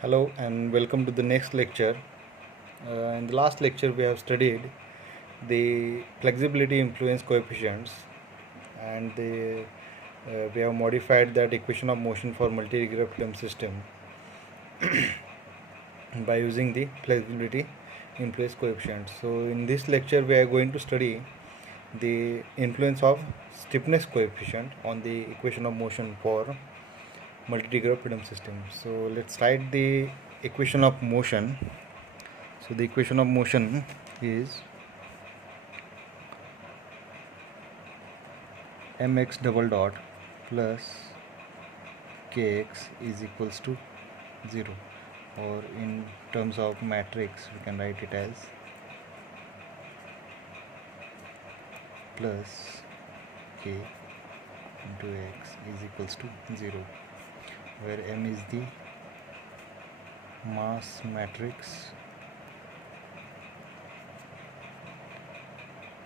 Hello and welcome to the next lecture. In the last lecture, we have studied the flexibility influence coefficients and we have modified that equation of motion for multi-degree of freedom system by using the flexibility influence coefficients. So, in this lecture, we are going to study the influence of stiffness coefficient on the equation of motion for multi-degree of freedom system. So, let's write the equation of motion. So the equation of motion is mx double dot plus kx is equals to 0, or in terms of matrix we can write it as plus k into x is equals to 0, where m is the mass matrix,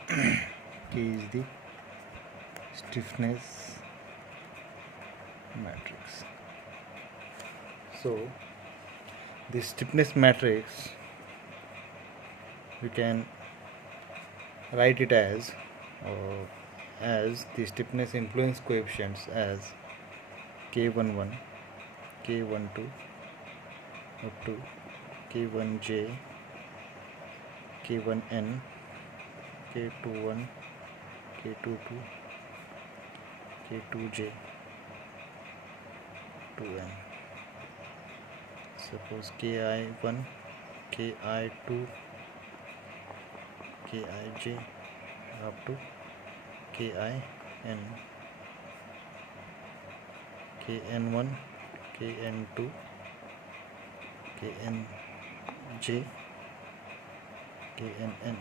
k is the stiffness matrix. So the stiffness matrix we can write it as the stiffness influence coefficients as k11, k12 up to k1j, k1n, k21, k22, k2j, 2n. Suppose ki1, ki2, kij up to kin, kn1, kn2, knj, knn.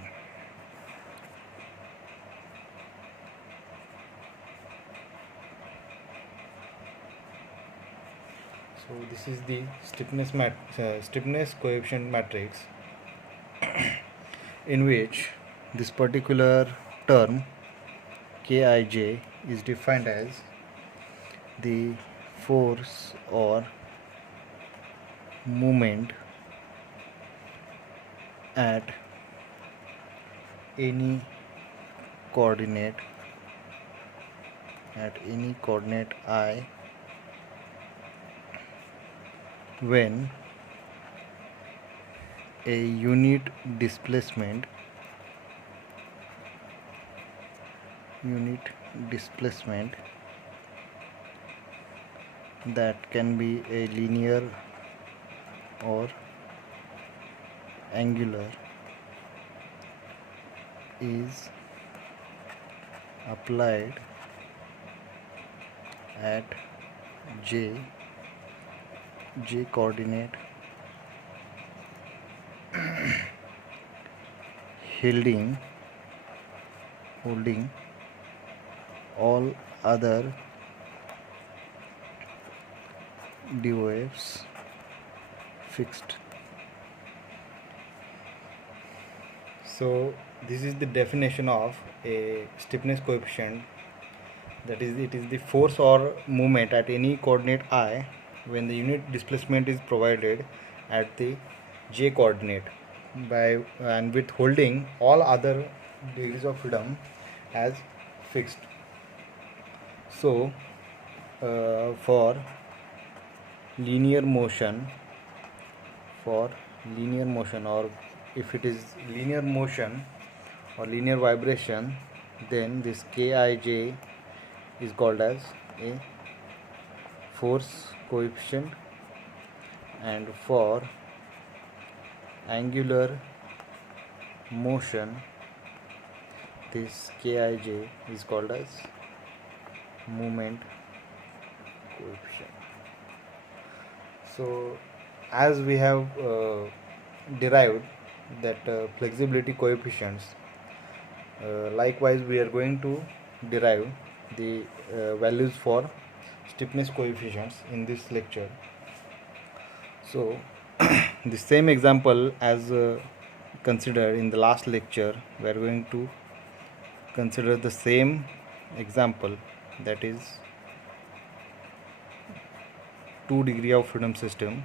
So this is the stiffness coefficient matrix in which this particular term kij is defined as the force or movement at any coordinate I when a unit displacement that can be a linear or angular is applied at j coordinate holding all other derives fixed. So this is the definition of a stiffness coefficient, that is, it is the force or movement at any coordinate I when the unit displacement is provided at the j coordinate by and with holding all other degrees of freedom as fixed. So for linear motion, or if it is linear motion or linear vibration, then this kij is called as a force coefficient, and for angular motion this kij is called as moment coefficient. So as we have derived that flexibility coefficients, likewise we are going to derive the values for stiffness coefficients in this lecture. So the same example as considered in the last lecture, we are going to consider the same example, that is 2 degree of freedom system,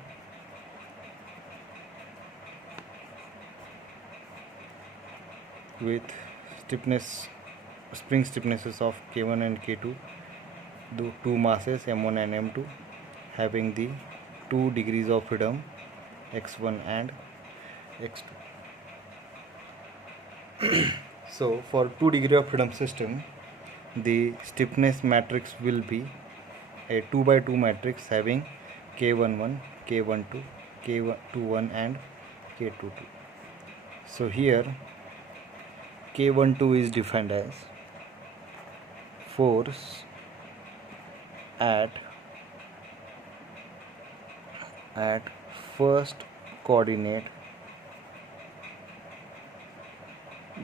with stiffness, spring stiffnesses of K1 and K2, the two masses M1 and M2 having the 2 degrees of freedom x1 and x2. So for 2 degree of freedom system, the stiffness matrix will be a 2 by 2 matrix having K11, K12, K21 and K22. So here K12 is defined as force at first coordinate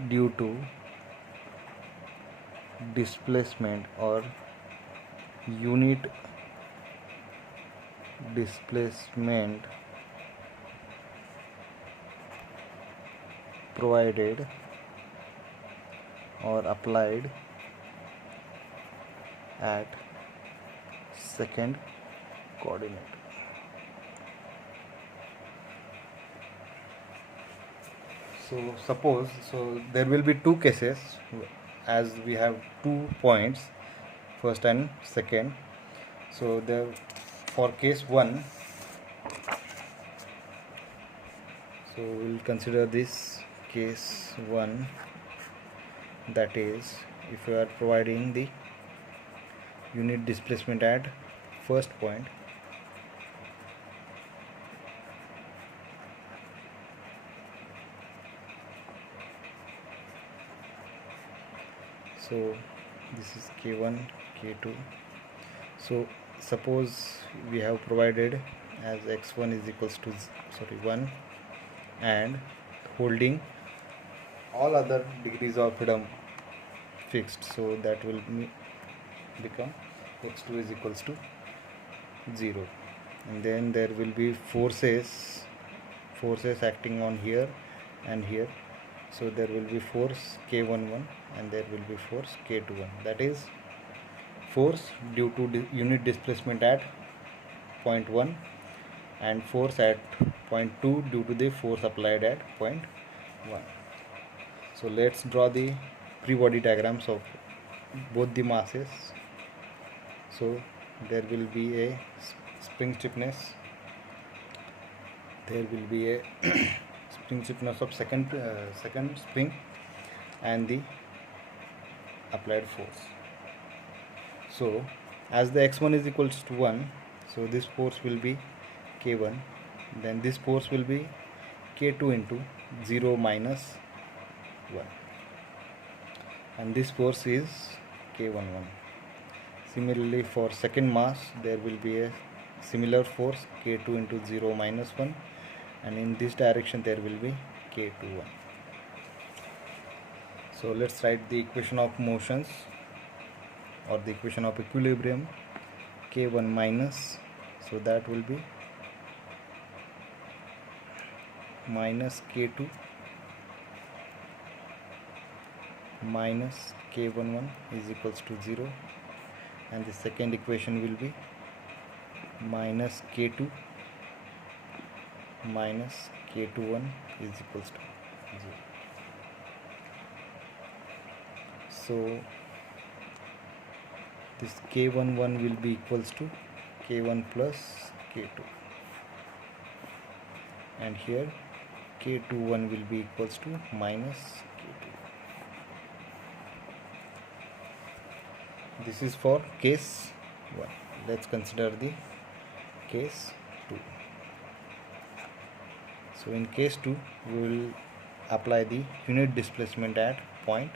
due to displacement or unit displacement provided or applied at second coordinate. So suppose, there will be two cases as we have 2 points, first and second. So there, for case 1, so we'll consider this case 1, that is if you are providing the unit displacement at first point, so this is K1, K2. So suppose we have provided as x1 is equals to 1 and holding all other degrees of freedom fixed, so that will become x2 is equals to 0, and then there will be forces acting on here and here. So there will be force K11 and there will be force K21, that is force due to unit displacement at point 1 and force at point 2 due to the force applied at point 1. So let's draw the free body diagrams of both the masses. So there will be a spring stiffness, there will be a spring stiffness of second spring and the applied force. So as the x1 is equals to 1, so this force will be K1, then this force will be K2 into 0 minus 1, and this force is K11. Similarly for second mass, there will be a similar force K2 into 0 minus 1, and in this direction there will be K21. So let's write the equation of motions or the equation of equilibrium. K1 minus, so that will be minus K2 minus K11 is equals to 0, and the second equation will be minus K2 minus K21 is equals to 0. So this K11 will be equals to K1 plus K2, and here K21 will be equals to minus K2. This is for case 1. Let's consider the case 2. So in case 2, we will apply the unit displacement at point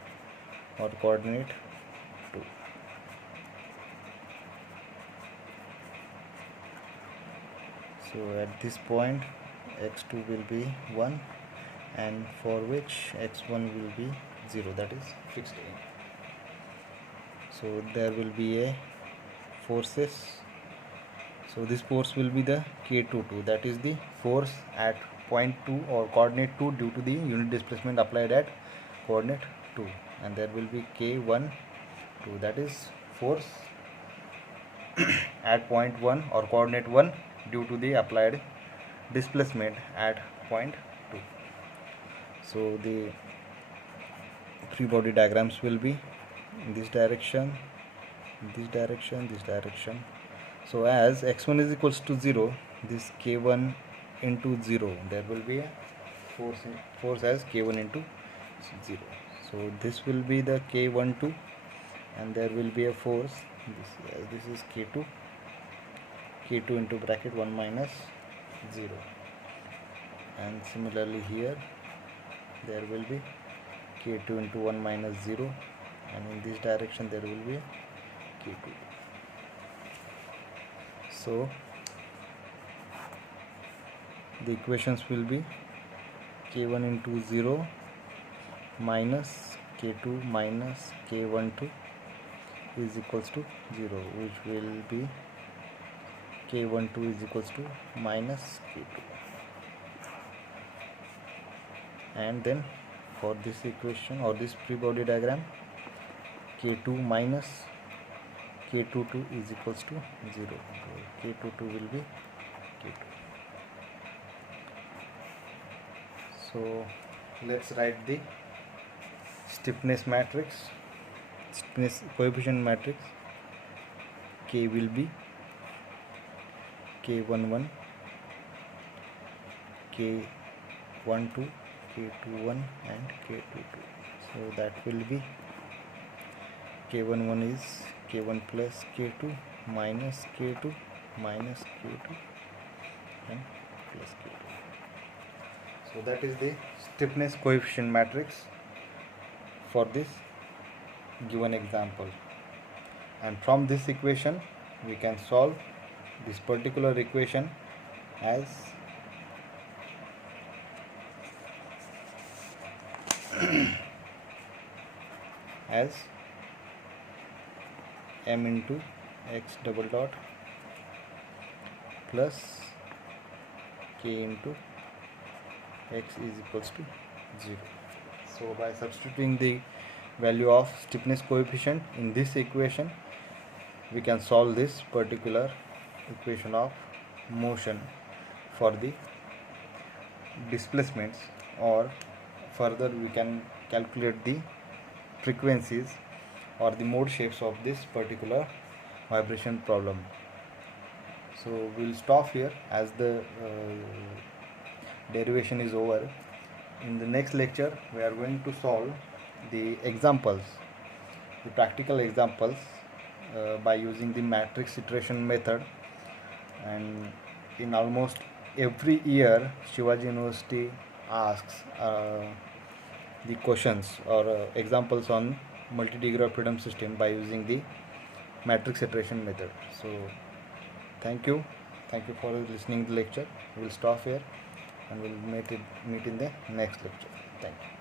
or coordinate 2. So at this point x2 will be 1, and for which x1 will be 0, that is fixed in. So there will be a forces. So this force will be the K22, that is the force at point 2 or coordinate 2 due to the unit displacement applied at coordinate 2, and there will be K12, that is force at point 1 or coordinate 1 due to the applied displacement at point 2. So the free body diagrams will be in this direction, this direction, this direction. So as x1 is equals to 0, this k1 into 0, there will be a force as k1 into 0. So this will be the k12 and there will be a force, this is k2 into bracket 1 minus 0, and similarly here there will be k2 into 1 minus 0, and in this direction there will be a k2. So the equations will be k1 into 0 minus k2 minus k12 is equals to 0, which will be k12 is equals to minus k2. And then for this equation or this free body diagram, k2 minus k22 is equals to 0. So k22 will be k2. So let's write the stiffness matrix, stiffness coefficient matrix. K will be k11, k12, k21 and k22. So that will be k11 is k1 plus k2 minus k2 minus k2 and plus k2. So that is the stiffness coefficient matrix for this given example, and from this equation we can solve this particular equation as as m into x double dot plus k into x is equals to 0. So by substituting the value of stiffness coefficient in this equation, we can solve this particular equation of motion for the displacements, or further we can calculate the frequencies or the mode shapes of this particular vibration problem. So we'll stop here as the derivation is over. In the next lecture we are going to solve the examples, the practical examples by using the matrix iteration method. And in almost every year Shivaji University asks the questions or examples on multi-degree of freedom system by using the matrix iteration method. So thank you for listening to the lecture. We'll stop here and we'll meet in the next lecture. Thank you.